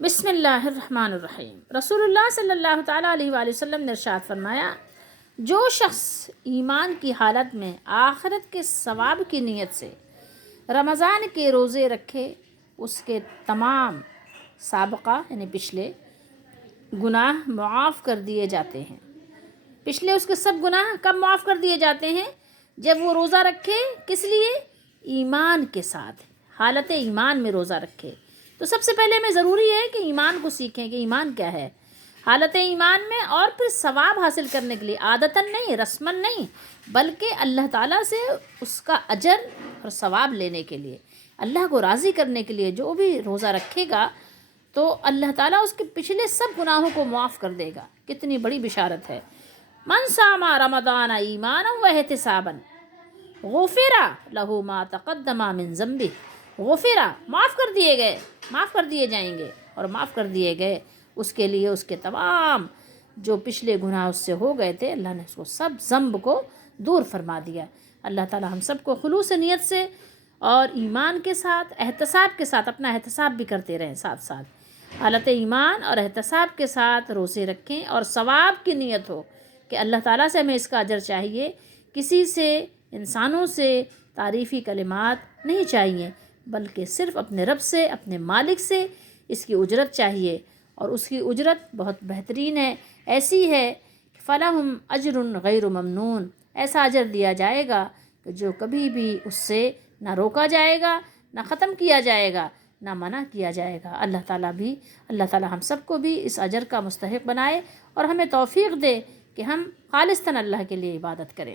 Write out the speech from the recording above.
بسم اللہ الرحمن الرحیم۔ رسول اللہ صلی اللہ تعالیٰ علیہ وآلہ وسلم نے ارشاد فرمایا، جو شخص ایمان کی حالت میں آخرت کے ثواب کی نیت سے رمضان کے روزے رکھے، اس کے تمام سابقہ یعنی پچھلے گناہ معاف کر دیے جاتے ہیں۔ پچھلے اس کے سب گناہ کب معاف کر دیے جاتے ہیں؟ جب وہ روزہ رکھے۔ کس لیے؟ ایمان کے ساتھ، حالت ایمان میں روزہ رکھے۔ تو سب سے پہلے ہمیں ضروری ہے کہ ایمان کو سیکھیں کہ ایمان کیا ہے، حالت ایمان میں، اور پھر ثواب حاصل کرنے کے لیے عادتاً نہیں، رسماً نہیں، بلکہ اللہ تعالیٰ سے اس کا اجر اور ثواب لینے کے لیے، اللہ کو راضی کرنے کے لیے جو بھی روزہ رکھے گا تو اللہ تعالیٰ اس کے پچھلے سب گناہوں کو معاف کر دے گا۔ کتنی بڑی بشارت ہے۔ من صام رمضان ایمانا واحتسابا غفر لہ ما تقدم من ذنبہ، غفر معاف کر دیے گئے، معاف کر دیے جائیں گے، اور معاف کر دیے گئے اس کے لیے اس کے تمام جو پچھلے گناہ اس سے ہو گئے تھے، اللہ نے اس کو سب ذنب کو دور فرما دیا۔ اللہ تعالی ہم سب کو خلوص نیت سے اور ایمان کے ساتھ، احتساب کے ساتھ، اپنا احتساب بھی کرتے رہیں، ساتھ ساتھ حالت ایمان اور احتساب کے ساتھ روزے رکھیں، اور ثواب کی نیت ہو کہ اللہ تعالیٰ سے ہمیں اس کا اجر چاہیے، کسی سے، انسانوں سے تعریفی کلمات نہیں چاہیے، بلکہ صرف اپنے رب سے، اپنے مالک سے اس کی اجرت چاہیے، اور اس کی اجرت بہت بہترین ہے، ایسی ہے کہ فَلَهُمْ أَجْرٌ غَيْرُ مَمْنُونَ، ایسا اجر دیا جائے گا کہ جو کبھی بھی اس سے نہ روکا جائے گا، نہ ختم کیا جائے گا، نہ منع کیا جائے گا۔ اللہ تعالیٰ ہم سب کو بھی اس اجر کا مستحق بنائے، اور ہمیں توفیق دے کہ ہم خالصتاً اللہ کے لیے عبادت کریں۔